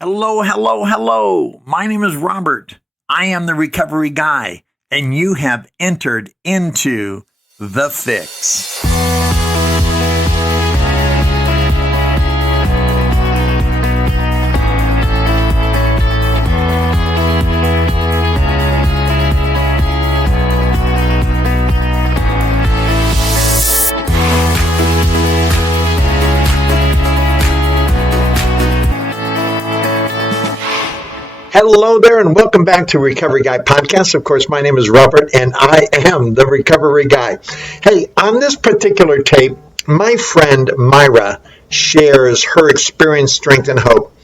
Hello, hello, hello. My name is Robert. I am the recovery guy, and you have entered into The Fix. Hello there, and welcome back to Recovery Guy Podcast. Of course, my name is Robert, and I am the Recovery Guy. Hey, on this particular tape, my friend Mayra shares her experience, strength, and hope.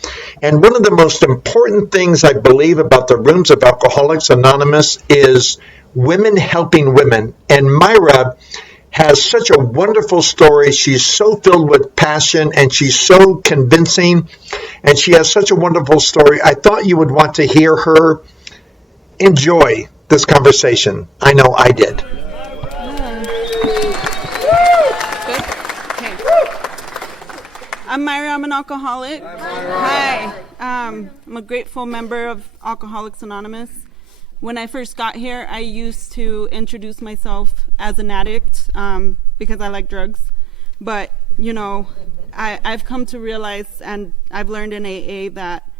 And one of the most important things I believe about the rooms of Alcoholics Anonymous is women helping women. And Mayra has such a wonderful story. She's so filled with passion, and she's so convincing, and she has such a wonderful story. I thought you would want to hear her. Enjoy this conversation. I know I did. I'm Mayra. I'm an alcoholic. Hi. I'm a grateful member of Alcoholics Anonymous. When I first got here, I used to introduce myself as an addict because I like drugs. But, you know, I've come to realize, and I've learned in AA, that,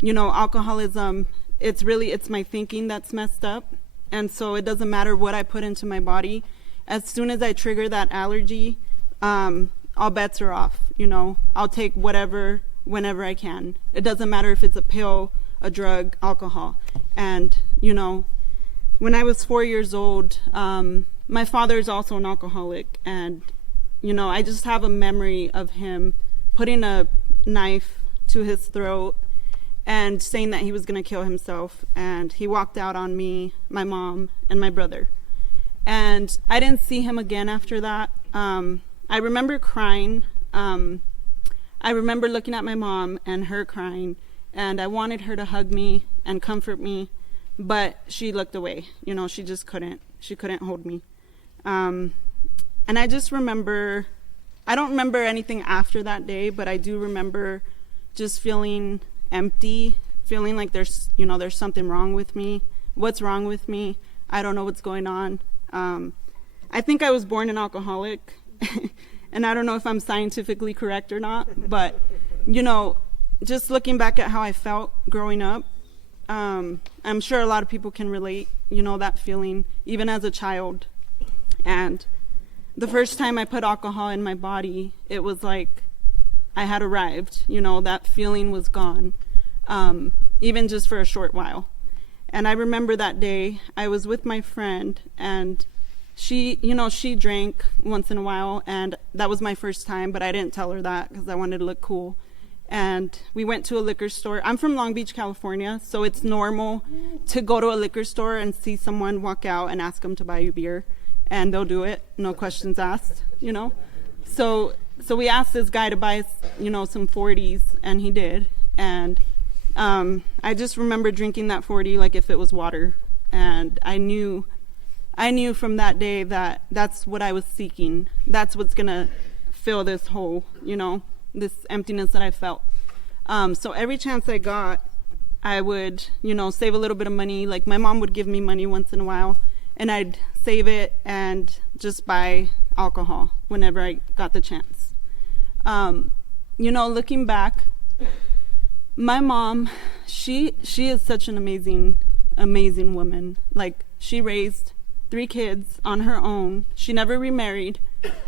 you know, alcoholism, it's my thinking that's messed up. And so it doesn't matter what I put into my body. As soon as I trigger that allergy, all bets are off. You know, I'll take whatever, whenever I can. It doesn't matter if it's a pill, a drug, alcohol. And, you know, when I was 4 years old, my father is also an alcoholic. And, you know, I just have a memory of him putting a knife to his throat and saying that he was going to kill himself. And he walked out on me, my mom, and my brother. And I didn't see him again after that. I remember crying. I remember looking at my mom and her crying. And I wanted her to hug me and comfort me, but she looked away. You know, she just couldn't. She couldn't hold me. And I just remember, I don't remember anything after that day, but I do remember just feeling empty, feeling like there's something wrong with me. What's wrong with me? I don't know what's going on. I think I was born an alcoholic, and I don't know if I'm scientifically correct or not, but, you know, just looking back at how I felt growing up, I'm sure a lot of people can relate, you know, that feeling, even as a child. And the first time I put alcohol in my body, it was like I had arrived, you know, that feeling was gone, even just for a short while. And I remember that day, I was with my friend, and she drank once in a while, and that was my first time, but I didn't tell her that because I wanted to look cool. And we went to a liquor store. I'm from Long Beach, California, so it's normal to go to a liquor store and see someone walk out and ask them to buy you beer, and they'll do it, no questions asked, you know. So we asked this guy to buy us, you know, some 40s, and he did. And I just remember drinking that 40 like if it was water, and I knew from that day that that's what I was seeking. That's what's gonna fill this hole, you know, this emptiness that I felt. So every chance I got, I would, you know, save a little bit of money. Like my mom would give me money once in a while, and I'd save it and just buy alcohol whenever I got the chance. You know, looking back, my mom, she is such an amazing woman. Like, she raised 3 kids on her own. She never remarried,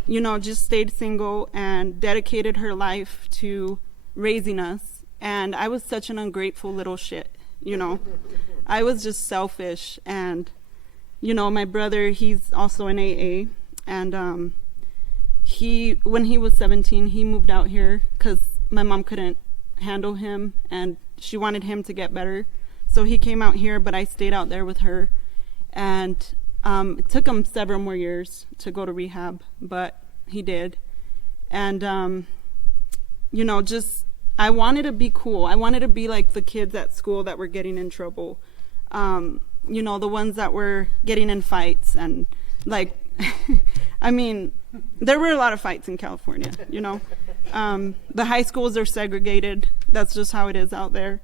you know, just stayed single and dedicated her life to raising us. And I was such an ungrateful little shit, you know. I was just selfish. And, you know, my brother, he's also in AA. And when he was 17, he moved out here because my mom couldn't handle him, and she wanted him to get better. So he came out here, but I stayed out there with her. And it took him several more years to go to rehab, but he did. And, you know, just, I wanted to be cool. I wanted to be like the kids at school that were getting in trouble. You know, the ones that were getting in fights and like, I mean, there were a lot of fights in California, you know. The high schools are segregated. That's just how it is out there.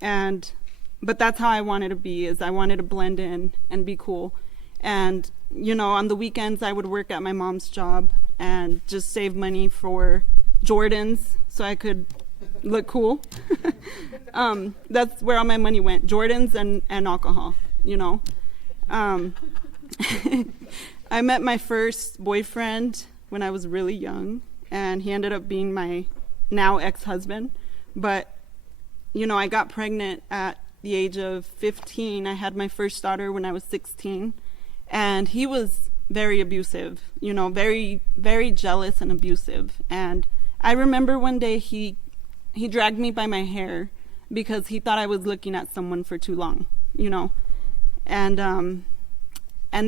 But that's how I wanted to be, is I wanted to blend in and be cool. And, on the weekends I would work at my mom's job and just save money for Jordans so I could look cool. That's where all my money went, Jordans and alcohol, I met my first boyfriend when I was really young, and he ended up being my now ex-husband. But, I got pregnant at the age of 15. I had my first daughter when I was 16, and he was very abusive, very, very jealous and abusive. And I remember one day he dragged me by my hair because he thought I was looking at someone for too long, and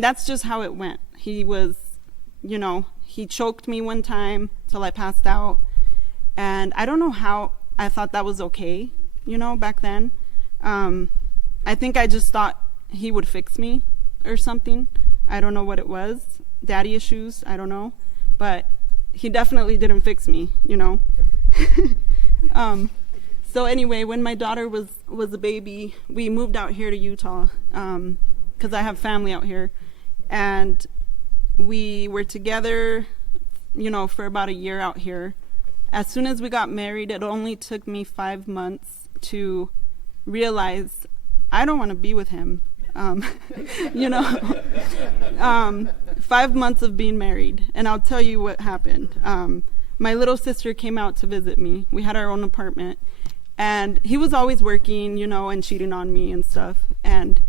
that's just how it went. He was, he choked me one time till I passed out, and I don't know how I thought that was okay, back then. I think I just thought he would fix me or something. I don't know what it was. Daddy issues, I don't know. But he definitely didn't fix me, So anyway, when my daughter was a baby, we moved out here to Utah because I have family out here. And we were together, for about a year out here. As soon as we got married, it only took me 5 months to realize I don't want to be with him. 5 months of being married. And I'll tell you what happened. My little sister came out to visit me. We had our own apartment. And he was always working, and cheating on me and stuff. And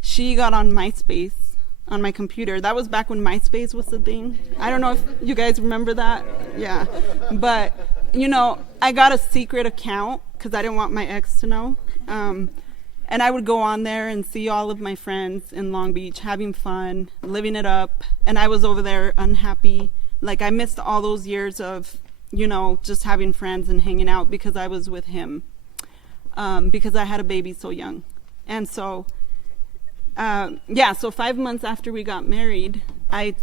she got on MySpace on my computer. That was back when MySpace was the thing. I don't know if you guys remember that. Yeah. But, I got a secret account because I didn't want my ex to know. And I would go on there and see all of my friends in Long Beach having fun, living it up. And I was over there unhappy. Like, I missed all those years of, just having friends and hanging out because I was with him. Because I had a baby so young. And so, so 5 months after we got married, I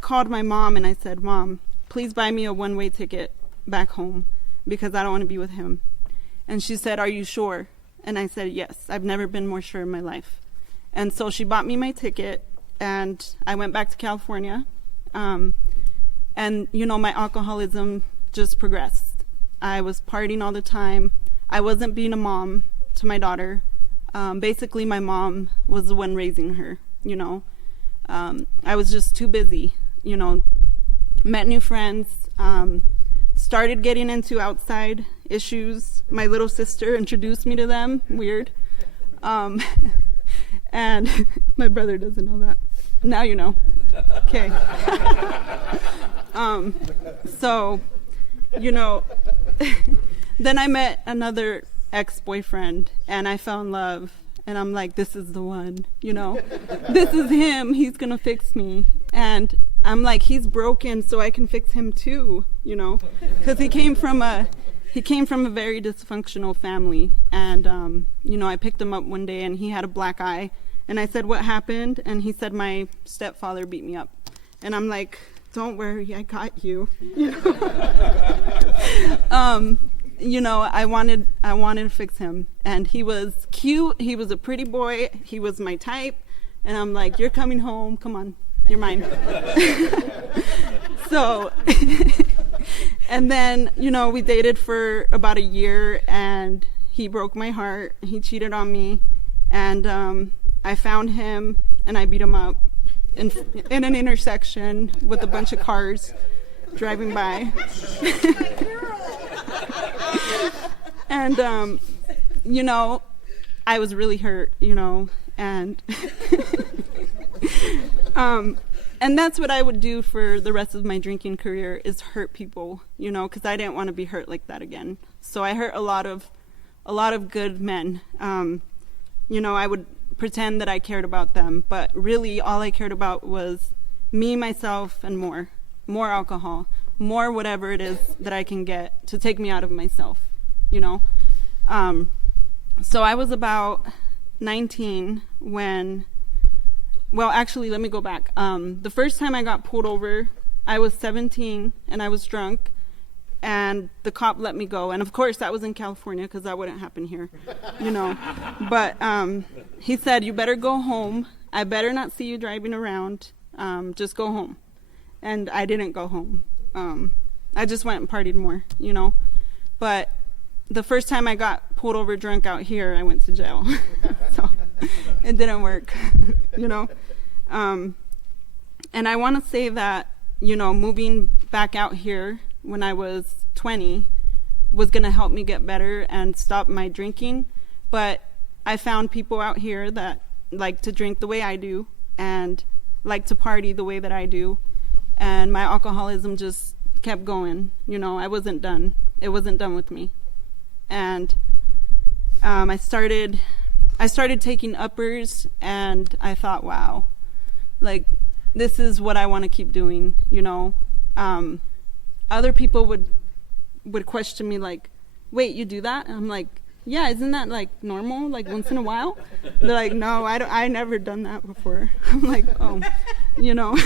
called my mom and I said, Mom, please buy me a one-way ticket back home because I don't want to be with him. And she said, are you sure? And I said, yes, I've never been more sure in my life. And so she bought me my ticket, and I went back to California. And, my alcoholism just progressed. I was partying all the time. I wasn't being a mom to my daughter. Basically, my mom was the one raising her, I was just too busy, met new friends, started getting into outside issues. My little sister introduced me to them. Weird. And my brother doesn't know that. Now you know. Okay. So, then I met another ex-boyfriend and I fell in love. And I'm like, this is the one, this is him. He's going to fix me. And I'm like, he's broken, so I can fix him too, because he came from a very dysfunctional family. And, I picked him up one day and he had a black eye. And I said, what happened? And he said, my stepfather beat me up. And I'm like, don't worry, I got you. I wanted to fix him. And he was cute. He was a pretty boy. He was my type. And I'm like, you're coming home. Come on, you're mine. So, and then, we dated for about a year and he broke my heart. He cheated on me. And I found him and I beat him up in an intersection with a bunch of cars driving by. And, I was really hurt, and and that's what I would do for the rest of my drinking career, is hurt people, because I didn't want to be hurt like that again. So I hurt a lot of good men. I would pretend that I cared about them, but really all I cared about was me, myself, and more alcohol, more whatever it is that I can get to take me out of myself, So I was about 19 when, well, actually, let me go back. The first time I got pulled over, I was 17 and I was drunk. and the cop let me go. And of course, that was in California because that wouldn't happen here, you know. But he said, you better go home. I better not see you driving around. Just go home. And I didn't go home. I just went and partied more, you know. But the first time I got pulled over drunk out here, I went to jail. So it didn't work, you know. And I want to say that, you know, moving back out here when I was 20 was going to help me get better and stop my drinking. But I found people out here that like to drink the way I do and like to party the way that I do. And my alcoholism just kept going. You know, I wasn't done. It wasn't done with me. And I started taking uppers, and I thought, wow, like, this is what I want to keep doing, you know. Other people would question me, like, wait, you do that? And I'm like, yeah, isn't that, like, normal, like, once in a while? They're like, no, I never done that before. I'm like, oh, you know.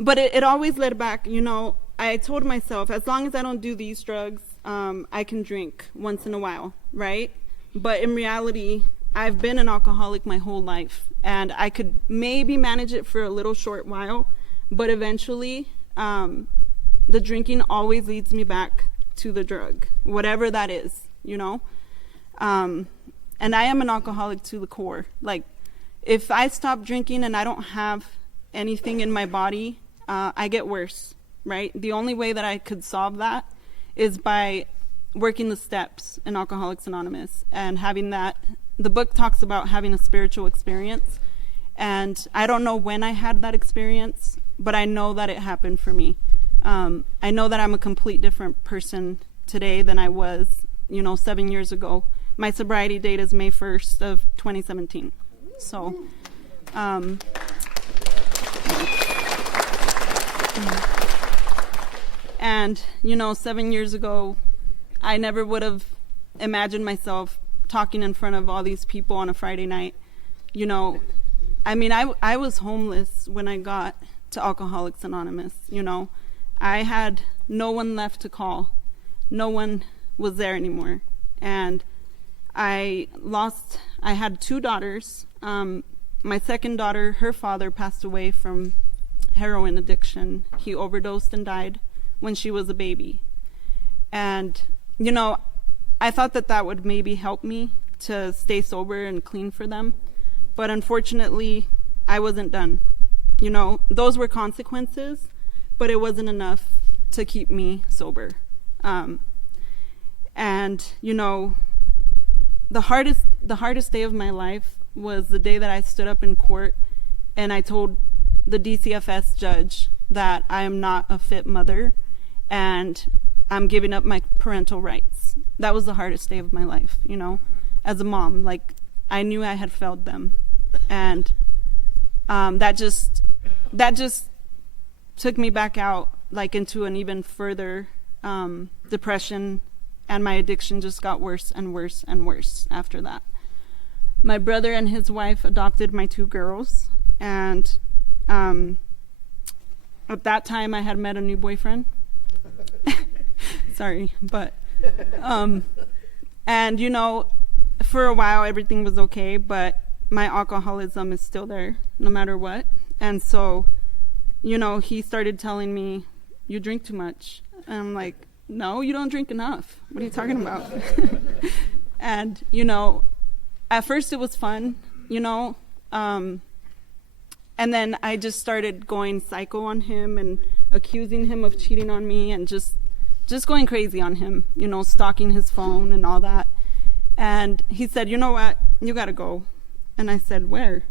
But it always led back, you know. I told myself, as long as I don't do these drugs, I can drink once in a while, right? But in reality, I've been an alcoholic my whole life, and I could maybe manage it for a little short while, but eventually, the drinking always leads me back to the drug, whatever that is, you know? And I am an alcoholic to the core. Like, if I stop drinking and I don't have anything in my body, I get worse. Right? The only way that I could solve that is by working the steps in Alcoholics Anonymous and having that. The book talks about having a spiritual experience, and I don't know when I had that experience, but I know that it happened for me. I know that I'm a complete different person today than I was, you know, 7 years ago. My sobriety date is May 1st of 2017. So, and, you know, 7 years ago, I never would have imagined myself talking in front of all these people on a Friday night. You know, I mean, I was homeless when I got to Alcoholics Anonymous, you know. I had no one left to call. No one was there anymore. And I had 2 daughters. My second daughter, her father passed away from heroin addiction. He overdosed and died when she was a baby. And, you know, I thought that would maybe help me to stay sober and clean for them. But unfortunately, I wasn't done. You know, those were consequences, but it wasn't enough to keep me sober. And, you know, the hardest day of my life was the day that I stood up in court and I told the DCFS judge that I am not a fit mother and I'm giving up my parental rights. That was the hardest day of my life, you know, as a mom. Like, I knew I had failed them. And that just took me back out, like, into an even further depression, and my addiction just got worse and worse and worse after that. My brother and his wife adopted my 2 girls, and at that time I had met a new boyfriend. Sorry, but and, you know, for a while everything was okay, but my alcoholism is still there no matter what. And so, you know, he started telling me, you drink too much. And I'm like, no, you don't drink enough. What are you talking about? And, you know, at first it was fun, you know, and then I just started going psycho on him and accusing him of cheating on me and just going crazy on him, you know, stalking his phone and all that. And he said, you know what, you gotta go. And I said, where?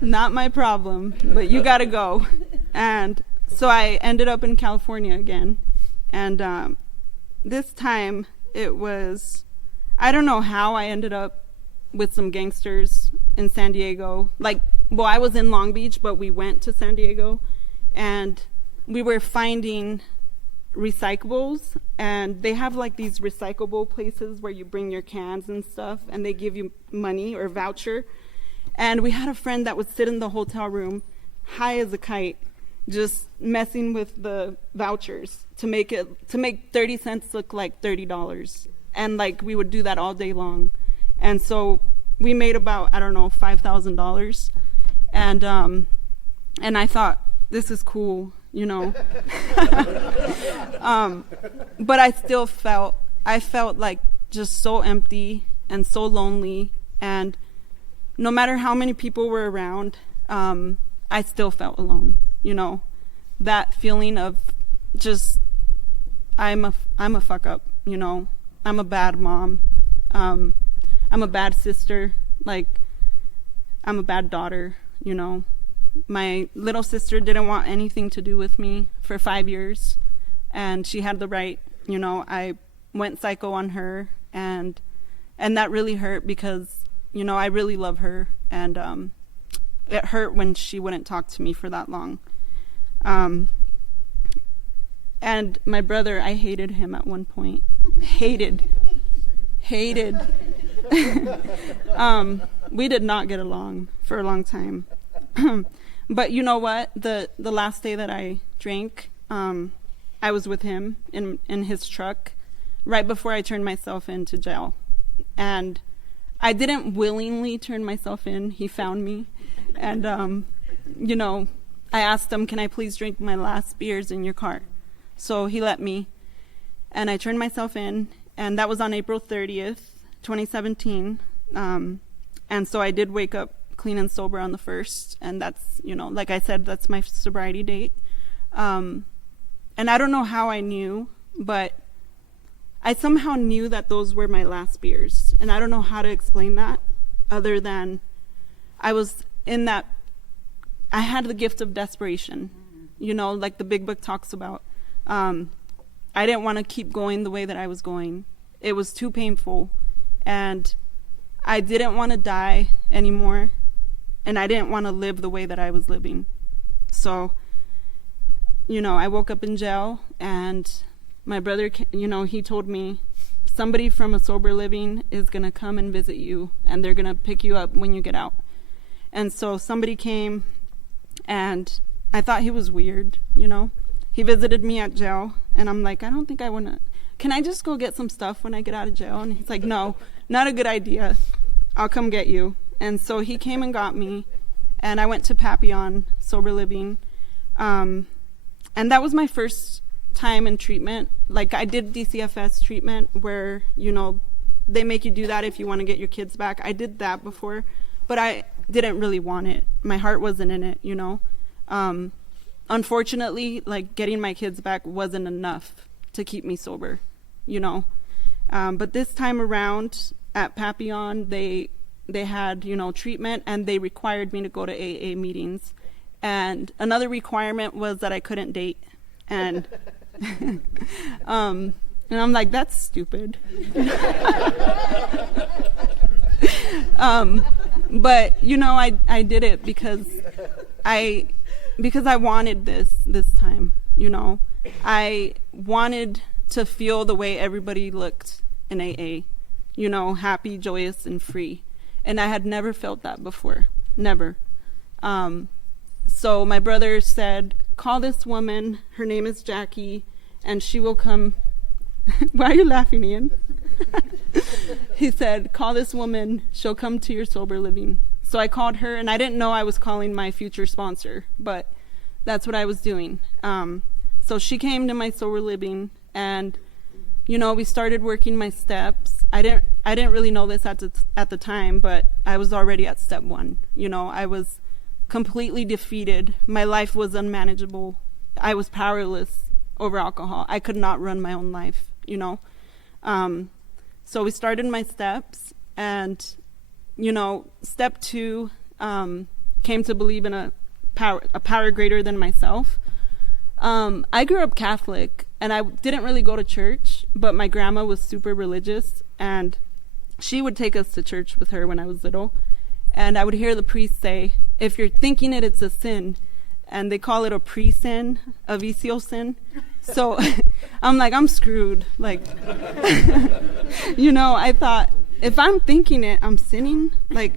Not my problem, but you gotta go. And so I ended up in California again. And this time it was, I don't know how I ended up with some gangsters in San Diego. Like, well, I was in Long Beach, but we went to San Diego. And we were finding recyclables, and they have like these recyclable places where you bring your cans and stuff, and they give you money or voucher. And we had a friend that would sit in the hotel room high as a kite, just messing with the vouchers to make 30 cents look like $30. And like we would do that all day long. And so we made about, I don't know, $5,000. And I thought, this is cool, you know. But I felt like just so empty and so lonely, and no matter how many people were around, I still felt alone, you know. That feeling of just, I'm a fuck up, you know. I'm a bad mom. I'm a bad sister. Like, I'm a bad daughter, you know. My little sister didn't want anything to do with me for 5 years, and she had the right, you know. I went psycho on her, and that really hurt because, you know, I really love her, and it hurt when she wouldn't talk to me for that long. And my brother, I hated him at one point. Hated. We did not get along for a long time. But you know what? The last day that I drank, I was with him in his truck right before I turned myself into jail. And I didn't willingly turn myself in. He found me. And, you know, I asked him, can I please drink my last beers in your car? So he let me. And I turned myself in. And that was on April 30th, 2017. And so I did wake up clean and sober on the 1st. And that's, you know, like I said, that's my sobriety date. And I don't know how I knew, but I somehow knew that those were my last beers. And I don't know how to explain that other than I was in that, I had the gift of desperation, you know, like the big book talks about. I didn't want to keep going the way that I was going. It was too painful. And I didn't want to die anymore. And I didn't want to live the way that I was living. So, you know, I woke up in jail, and my brother, you know, he told me, somebody from a sober living is going to come and visit you, and they're going to pick you up when you get out. And so somebody came, and I thought he was weird, you know. He visited me at jail, and I'm like, I don't think I want to, can I just go get some stuff when I get out of jail? And he's like, no, not a good idea. I'll come get you. And so he came and got me, and I went to Papillon Sober Living. And that was my first time in treatment. Like, I did DCFS treatment where, you know, they make you do that if you want to get your kids back. I did that before, but I didn't really want it. My heart wasn't in it, you know. Unfortunately, like, getting my kids back wasn't enough to keep me sober, you know. But this time around at Papillon, they had, you know, treatment, and they required me to go to AA meetings. And another requirement was that I couldn't date. And and I'm like, that's stupid. But, you know, I did it because I wanted this time, you know. I wanted to feel the way everybody looked in AA, you know, happy, joyous, and free. And I had never felt that before, never. So my brother said, call this woman, her name is Jackie, and she will come. Why are you laughing, Ian? He said, call this woman, she'll come to your sober living. So I called her, and I didn't know I was calling my future sponsor, but that's what I was doing. So she came to my sober living, and, you know, we started working my steps. I didn't really know this at the time, but I was already at step 1. You know, I was completely defeated. My life was unmanageable. I was powerless over alcohol. I could not run my own life, you know. So we started my steps, and, you know, step 2 came to believe in a power greater than myself. I grew up Catholic, and I didn't really go to church, but my grandma was super religious, and she would take us to church with her when I was little. And I would hear the priest say, if you're thinking it's a sin, and they call it a pre-sin, a vicio sin. So I'm like, I'm screwed. Like, you know, I thought, if I'm thinking it, I'm sinning. Like,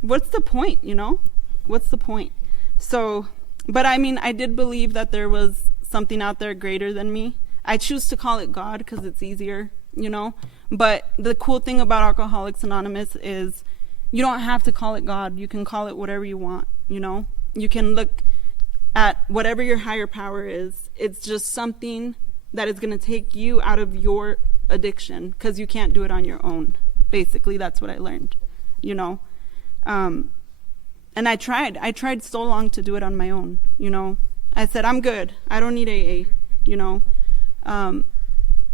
what's the point, you know? What's the point? So But I mean, I did believe that there was something out there greater than me. I choose to call it God because it's easier, But the cool thing about Alcoholics Anonymous is you don't have to call it God. You can call it whatever you want, You can look at whatever your higher power is. It's just something that is going to take you out of your addiction because you can't do it on your own. Basically, that's what I learned, And I tried so long to do it on my own, I said, I'm good. I don't need AA,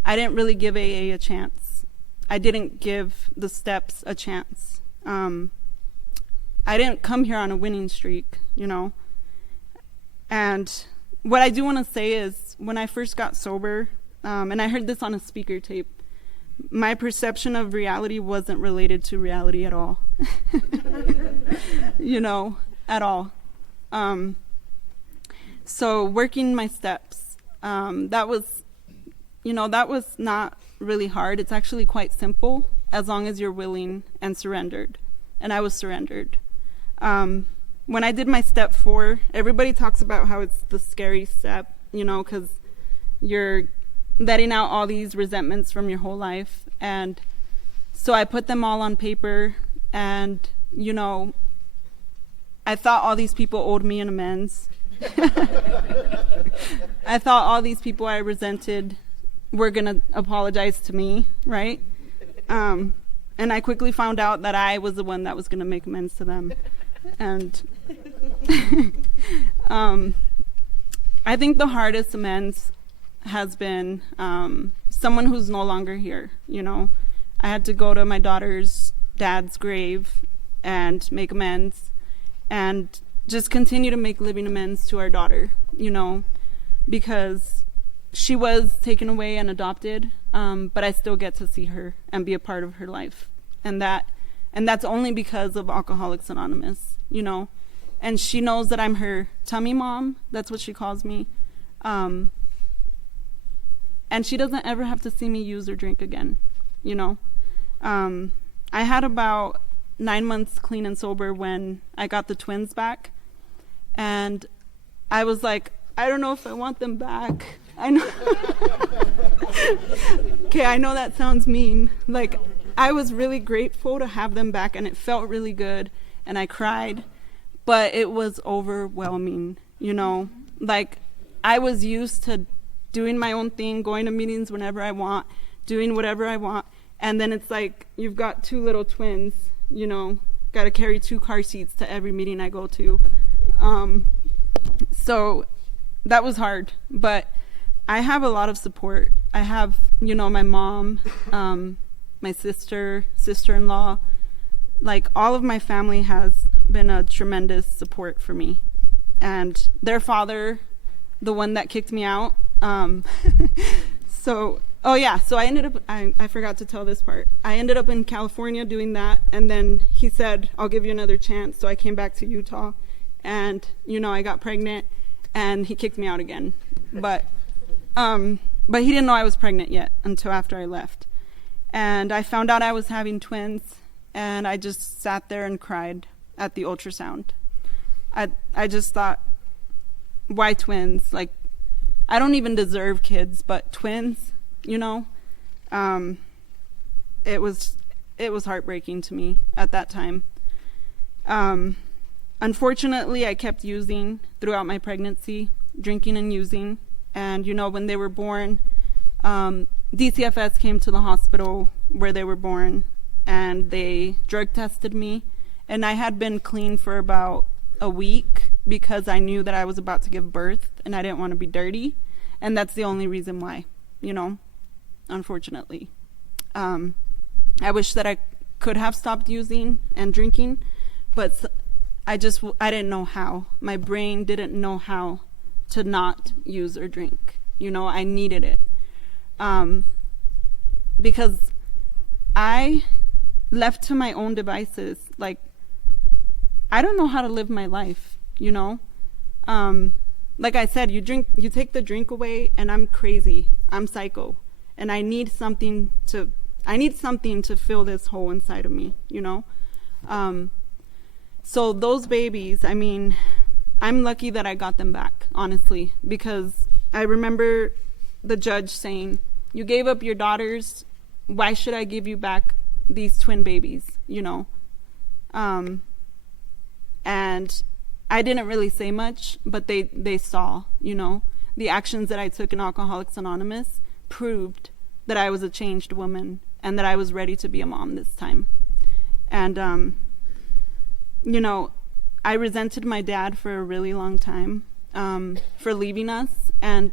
I didn't really give AA a chance. I didn't give the steps a chance. I didn't come here on a winning streak, And what I do want to say is when I first got sober, and I heard this on a speaker tape, my perception of reality wasn't related to reality at all. At all. So working my steps, that was not really hard. It's actually quite simple as long as you're willing and surrendered. And I was surrendered. When I did my step 4, everybody talks about how it's the scary step, because you're letting out all these resentments from your whole life. And so I put them all on paper, and I thought all these people owed me an amends. I thought all these people I resented were gonna apologize to me, right? And I quickly found out that I was the one that was gonna make amends to them. And I think the hardest amends has been someone who's no longer here. I had to go to my daughter's dad's grave and make amends and just continue to make living amends to our daughter, because she was taken away and adopted, but I still get to see her and be a part of her life. And that's only because of Alcoholics Anonymous, and she knows that I'm her tummy mom. That's what she calls me. And she doesn't ever have to see me use or drink again, I had about 9 months clean and sober when I got the twins back. And I was like, I don't know if I want them back. I know. Okay, I know that sounds mean. Like, I was really grateful to have them back, and it felt really good, and I cried. But it was overwhelming, Like, I was used to doing my own thing, going to meetings whenever I want, doing whatever I want. And then it's like, you've got 2 little twins, got to carry 2 car seats to every meeting I go to. So that was hard, but I have a lot of support. I have, my mom, my sister-in-law, like all of my family has been a tremendous support for me. And their father, the one that kicked me out, so I ended up, I forgot to tell this part. I ended up in California doing that, and then he said, I'll give you another chance. So I came back to Utah, and, I got pregnant, and he kicked me out again. But he didn't know I was pregnant yet until after I left. And I found out I was having twins, and I just sat there and cried at the ultrasound. I just thought, why twins? Like, I don't even deserve kids, but twins, it was heartbreaking to me at that time. Unfortunately, I kept using throughout my pregnancy, drinking and using. And, when they were born, DCFS came to the hospital where they were born, and they drug tested me. And I had been clean for about a week because I knew that I was about to give birth, and I didn't want to be dirty. And that's the only reason why, unfortunately. I wish that I could have stopped using and drinking, but I didn't know how. My brain didn't know how to not use or drink. I needed it. Because I, left to my own devices, like, I don't know how to live my life, Like I said, you take the drink away, and I'm crazy. I'm psycho. And I need something to fill this hole inside of me, So those babies, I mean, I'm lucky that I got them back, honestly, because I remember the judge saying, you gave up your daughters, why should I give you back these twin babies, you know? And I didn't really say much, but they saw, you know, the actions that I took in Alcoholics Anonymous proved that I was a changed woman and that I was ready to be a mom this time. And, you know, I resented my dad for a really long time for leaving us and,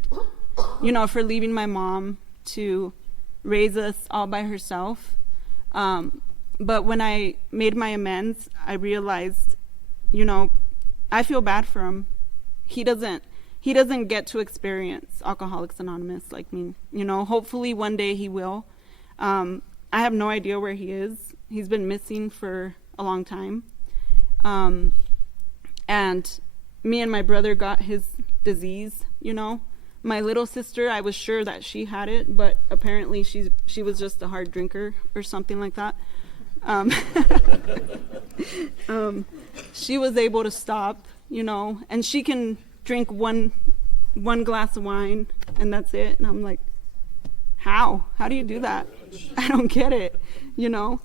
you know, for leaving my mom to raise us all by herself. But when I made my amends, I realized, you know, I feel bad for him. He doesn't get to experience Alcoholics Anonymous like me. You know, hopefully one day he will. I have no idea where he is. He's been missing for a long time. And me and my brother got his disease, you know. My little sister, I was sure that she had it, but apparently she was just a hard drinker or something like that. She was able to stop, you know, and she can drink one glass of wine and that's it. And I'm like, how do you do that? I don't get it, you know.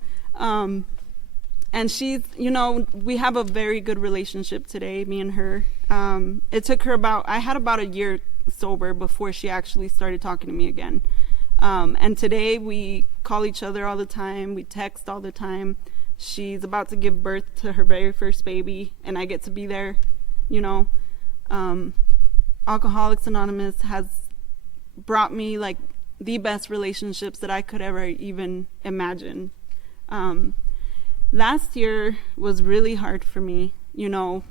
And she's, you know, we have a very good relationship today, me and her. It took her I had about a year sober before she actually started talking to me again. And today we call each other all the time. We text all the time. She's about to give birth to her very first baby, and I get to be there, you know. Alcoholics Anonymous has brought me, like, the best relationships that I could ever even imagine. Last year was really hard for me, you know.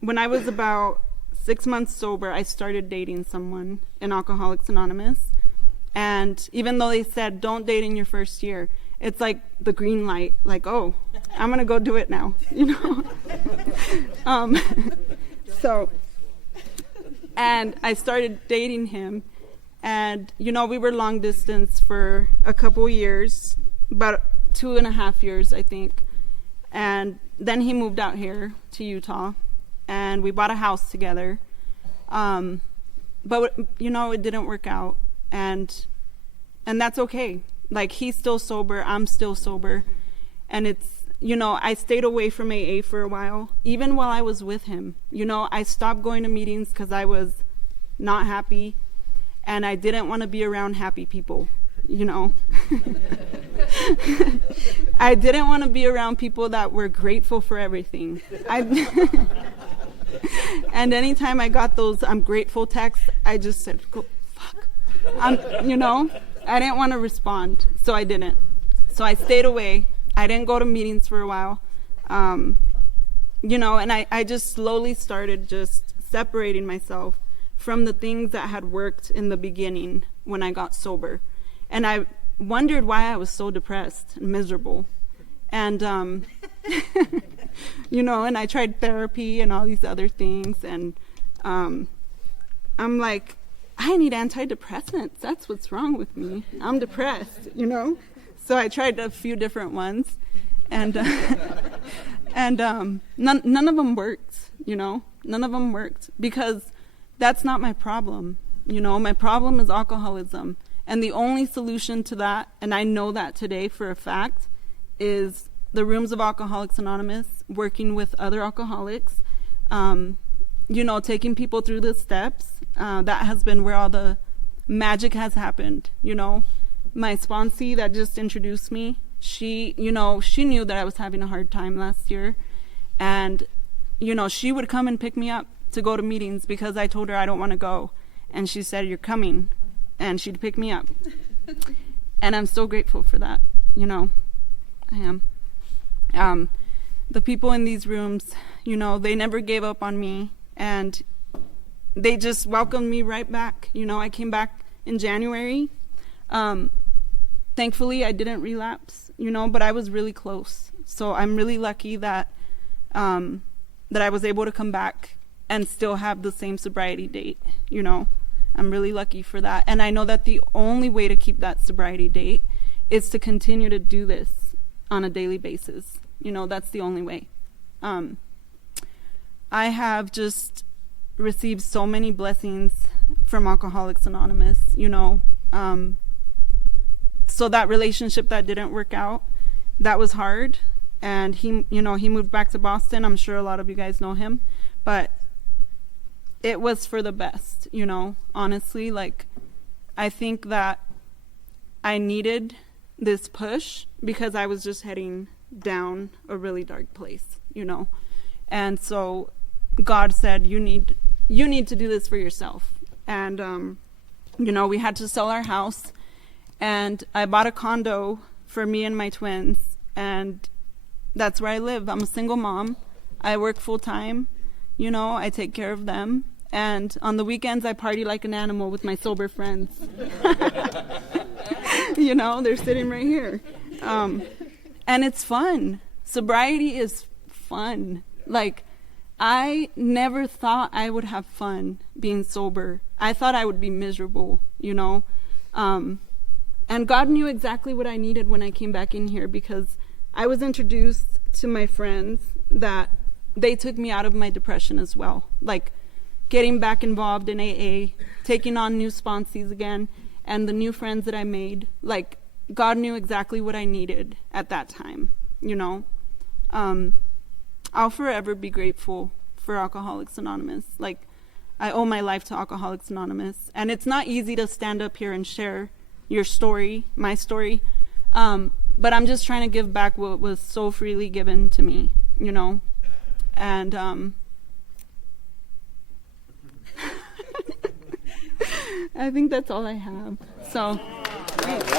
When I was about 6 months sober, I started dating someone in Alcoholics Anonymous. And even though they said, don't date in your first year, it's like the green light, like, oh, I'm going to go do it now, you know. And I started dating him. And, you know, we were long distance for a couple years, about 2.5 years, I think. And then he moved out here to Utah, and we bought a house together. But, you know, it didn't work out. And that's okay. Like, he's still sober, I'm still sober. And it's, you know, I stayed away from AA for a while, even while I was with him. You know, I stopped going to meetings because I was not happy, and I didn't want to be around happy people, you know. I didn't want to be around people that were grateful for everything. And anytime I got those I'm grateful texts, I just said, go, fuck. You know, I didn't want to respond, so I didn't. So I stayed away. I didn't go to meetings for a while. You know, and I just slowly started just separating myself from the things that had worked in the beginning when I got sober. And I wondered why I was so depressed and miserable. And, you know, and I tried therapy and all these other things. And I'm like, I need antidepressants. That's what's wrong with me. I'm depressed, you know? So I tried a few different ones. And none of them worked, you know? None of them worked because that's not my problem. You know, my problem is alcoholism. And the only solution to that, and I know that today for a fact, is the rooms of Alcoholics Anonymous, working with other alcoholics, you know, taking people through the steps. That has been where all the magic has happened, you know. My sponsee that just introduced me, she knew that I was having a hard time last year. And, you know, she would come and pick me up to go to meetings because I told her I don't want to go. And she said, you're coming. And she'd pick me up. And I'm so grateful for that, you know. I am. The people in these rooms, you know, they never gave up on me. And they just welcomed me right back. You know, I came back in January. Thankfully, I didn't relapse, you know, but I was really close. So I'm really lucky that that I was able to come back and still have the same sobriety date, you know. I'm really lucky for that. And I know that the only way to keep that sobriety date is to continue to do this on a daily basis. You know, that's the only way. I have just received so many blessings from Alcoholics Anonymous, you know. So that relationship that didn't work out, that was hard. And he moved back to Boston. I'm sure a lot of you guys know him, but it was for the best, you know, honestly. Like, I think that I needed this push because I was just heading down a really dark place, you know. And so God said, you need to do this for yourself. And, you know, we had to sell our house, and I bought a condo for me and my twins, and that's where I live. I'm a single mom. I work full time, you know, I take care of them. And on the weekends, I party like an animal with my sober friends. You know, they're sitting right here. And it's fun. Sobriety is fun. Like, I never thought I would have fun being sober. I thought I would be miserable, you know. And God knew exactly what I needed when I came back in here, because I was introduced to my friends that they took me out of my depression as well. Like, getting back involved in AA, taking on new sponsees again, and the new friends that I made. Like, God knew exactly what I needed at that time, you know. I'll forever be grateful for Alcoholics Anonymous. Like, I owe my life to Alcoholics Anonymous. And it's not easy to stand up here and share your story, my story. But I'm just trying to give back what was so freely given to me, you know. And I think that's all I have. So. All right.